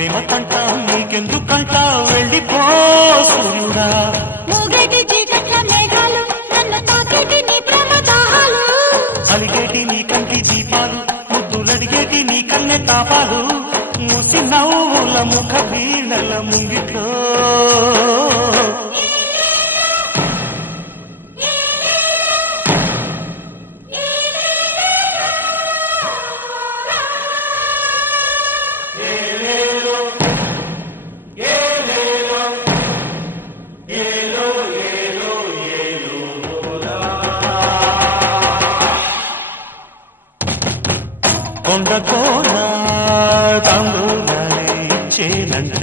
ప్రేమ తంట నీకెందుకంట వెళ్ళిపో సూర్యుడా మూగేటి చీకట్ల మేఘాలు నన్ను తాకేటి నీ ప్రేమ దాహాలు అలిగేటి నీ కంటి దీపాలు ముద్దులడిగేటి నీ కన్నె తాపాలు ముసి నవ్వుల ముఖ వీణల ముంగిట్లో కొండ కోన తంబూలే ఇచ్చేనంట